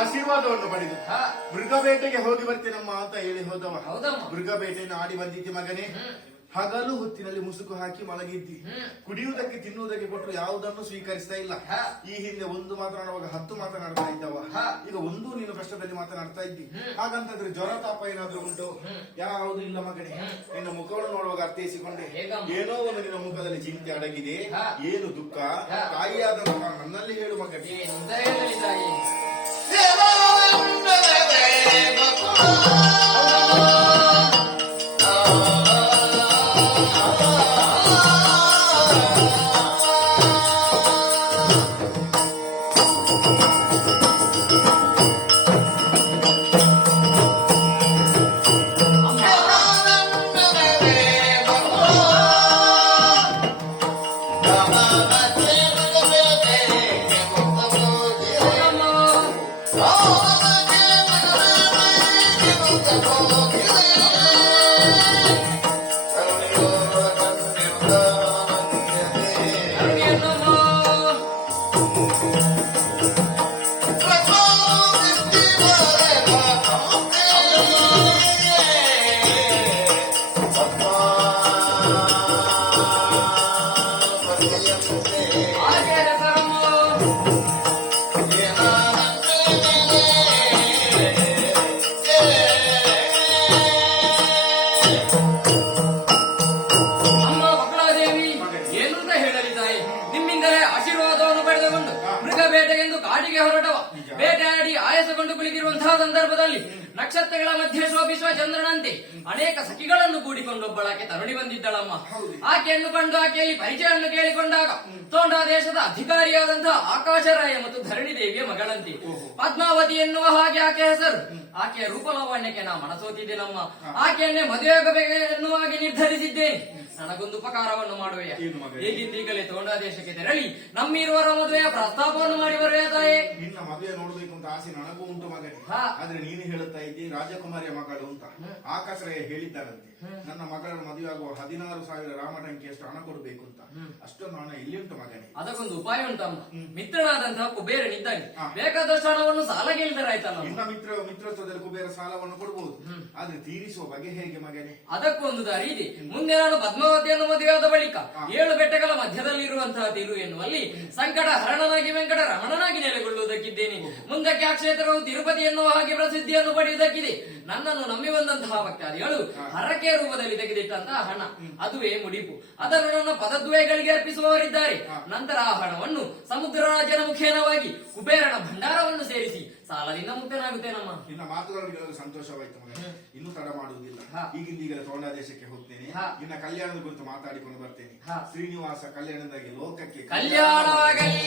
ಆಶೀರ್ವಾದವನ್ನು ಪಡೆದು ಮೃಗಬೇಟೆಗೆ ಹೋಗಿ ಬರ್ತೇನಮ್ಮ ಅಂತ ಹೇಳಿ ಹೋದವ. ಮೃಗಬೇಟೆಯನ್ನು ಆಡಿ ಬಂದಿದ್ದಿ ಮಗನೇ. ಹಗಲು ಹೊತ್ತಿನಲ್ಲಿ ಮುಸುಕು ಹಾಕಿ ಮಲಗಿದ್ದಿ. ಕುಡಿಯುವುದಕ್ಕೆ ತಿನ್ನುವುದಕ್ಕೆ ಕೊಟ್ಟರು ಯಾವುದನ್ನು ಸ್ವೀಕರಿಸ್ತಾ ಇಲ್ಲ. ಈ ಹಿಂದೆ ಒಂದು ಮಾತನಾಡುವಾಗ 10 ಮಾತನಾಡ್ತಾ ಇದ್ದವ. ಈಗ ಒಂದು ನೀನು ಕಷ್ಟದಲ್ಲಿ ಮಾತನಾಡ್ತಾ ಇದ್ದಿ. ಹಾಗಂತಂದ್ರೆ ಜ್ವರ ತಾಪ ಏನಾದ್ರೂ ಉಂಟು? ಯಾವುದು ಇಲ್ಲ ಮಗನೇ. ನಿನ್ನ ಮುಖವನ್ನು ನೋಡುವಾಗ ಅರ್ಥೈಸಿಕೊಂಡೆ ಏನೋ ಒಂದು ನಿನ್ನ ಮುಖದಲ್ಲಿ ಚಿಂತೆ ಅಡಗಿದೆ. ಏನು ದುಃಖ? ತಾಯಿಯಾದ ನನ್ನಲ್ಲಿ ಹೇಳು ಮಗನೇ. ಕಾಡಿಗೆ ಹೊರಟವ ಬೇಟೆಯಾಡಿ ಆಯಾಸಗೊಂಡು ಕುಳಿತಿರುವಂತಹ ಸಂದರ್ಭದಲ್ಲಿ ನಕ್ಷತ್ರಗಳ ಮಧ್ಯೆ ಶೋಭಿಸುವ ಚಂದ್ರನಂತೆ ಅನೇಕ ಸಖಿಗಳನ್ನು ಕೂಡಿಕೊಂಡೊಬ್ಬಳಾಕೆ ತರುಣಿ ಬಂದಿದ್ದಳಮ್ಮ. ಆಕೆಯನ್ನು ಕಂಡು ಆಕೆಯಲ್ಲಿ ಪರಿಚಯವನ್ನು ಕೇಳಿಕೊಂಡಾಗ ತೋಂಡಾ ದೇಶದ ಅಧಿಕಾರಿಯಾದಂತಹ ಆಕಾಶರಾಯ ಮತ್ತು ಧರಣಿ ದೇವಿಯ ಮಗಳಂತೆ ಪದ್ಮಾವತಿ ಎನ್ನುವ ಹಾಗೆ ಆಕೆ ಹೆಸರು. ಆಕೆಯ ರೂಪಲಾವಣ್ಯಕ್ಕೆ ನಾ ಮನಸೋತಿದ್ದೇನಮ್ಮ. ಆಕೆಯನ್ನೇ ಮದುವೆಯಾಗಬೇಕು ಎನ್ನುವ ಹಾಗೆ ನಿರ್ಧರಿಸಿದ್ದೇನೆ. ನನಗೊಂದು ಉಪಕಾರವನ್ನು ಮಾಡುವೆಯ? ಹೇಗಿದ್ದೀಗಲೇ ತೋಂಡಾ ದೇಶಕ್ಕೆ ತೆರಳಿ ನಮ್ಮಿರುವರ ಮದುವೆಯ ಪ್ರಸ್ತಾಪವನ್ನು ಮಾಡಿ ಬರುವೆಯ ತಾಯೇ? ನಿನ್ನ ಮದುವೆ ನೋಡ್ಬೇಕು ಅಂತ ಆಸೆ ನನಗೂ ಉಂಟು ಮಗನೇ. ಆದ್ರೆ ನೀನು ಹೇಳುತ್ತಾ ಇದ್ದಿ ರಾಜಕುಮಾರಿಯ ಮಗಳು ಅಂತ. ಆಕಾಶರಾಯ ಹೇಳಿದ್ದಾರಂತೆ ನನ್ನ ಮಗಳನ್ನು ಮದುವೆ ಆಗುವ 16,000 ರಾಮಟಂಕಿಯಷ್ಟು ಹಣ ಕೊಡಬೇಕು ಅಂತ. ಅಷ್ಟೊಂದು ಹಣ ಎಲ್ಲಿ ಉಂಟು ಮಗನೇ? ಅದಕ್ಕೊಂದು ಉಪಾಯ ಉಂಟಮ್ಮ. ಮಿತ್ರನಾದಂತಹ ಕುಬೇರನಿದ್ದಾನೆ, ಬೇಕಾದಷ್ಟು ಹಣವನ್ನು ಸಾಲ ಕೇಳಿದರಾಯ್ತಲ್ಲ. ನಿನ್ನ ಮಿತ್ರತ್ವದಲ್ಲಿ ಕುಬೇರ ಸಾಲವನ್ನು ಕೊಡಬಹುದು, ಆದ್ರೆ ತೀರಿಸುವ ಬಗೆ ಹೇಗೆ ಮಗನೇ? ಅದಕ್ಕೊಂದು ದಾರಿ ಇದೆ. ಮುಂದೆ ನಾನು ಪದ್ಮಾವತಿಯನ್ನು ಮದುವೆಯಾದ ಬಳಿಕ 7 ಬೆಟ್ಟಗಳ ಮಧ್ಯದಲ್ಲಿರುವಂತಹ ತಿರು ಎನ್ನುವಲ್ಲಿ ಸಂಕಟ ಹರಣನಾಗಿ ವೆಂಕಟ ರಮಣನಾಗಿ ನೆಲೆಗೊಳ್ಳುವುದಕ್ಕಿದ್ದೇನೆ. ಮುಂದಕ್ಕೆ ಆ ಕ್ಷೇತ್ರವು ತಿರುಪತಿ ಎನ್ನುವ ಹಾಗೆ ಪ್ರಸಿದ್ಧಿಯನ್ನು ಪಡೆಯುವುದಕ್ಕಿದೆ. ನನ್ನನ್ನು ನಂಬಿ ಬಂದಂತಹ ಭಕ್ತಾದಿಗಳು ಹರಕೆ ರೂಪದಲ್ಲಿ ತೆಗೆದಿಟ್ಟಂತಹ ಹಣ, ಅದುವೇ ಮುಡಿಪು. ಅದನ್ನು ನನ್ನ ಪದದ್ವಯಗಳಿಗೆ ಅರ್ಪಿಸುವವರಿದ್ದಾರೆ. ನಂತರ ಆ ಹಣವನ್ನು ಸಮುದ್ರ ರಾಜನ ಮುಖೇನವಾಗಿ ಕುಬೇರನ ಭಂಡಾರವನ್ನು ಸೇರಿಸಿ ಸಾಲದಿಂದ ಮುಕ್ತನಾಗುತ್ತೇನಮ್ಮ. ನಿನ್ನ ಮಾತುಗಳು ಸಂತೋಷವಾಯ್ತು ಮಗ. ಇನ್ನೂ ತಡ ಮಾಡುವುದಿಲ್ಲ. ಈಗಿಂದೀಗಲೇ ತೋಂಡಾ ದೇಶಕ್ಕೆ ಹೋಗ್ತೇನೆ. ನಿನ್ನ ಕಲ್ಯಾಣದ ಕುರಿತು ಮಾತಾಡಿಕೊಂಡು ಬರ್ತೇನೆ. ಶ್ರೀನಿವಾಸ ಕಲ್ಯಾಣದಾಗಿ ಲೋಕಕ್ಕೆ ಕಲ್ಯಾಣವಾಗಲಿ.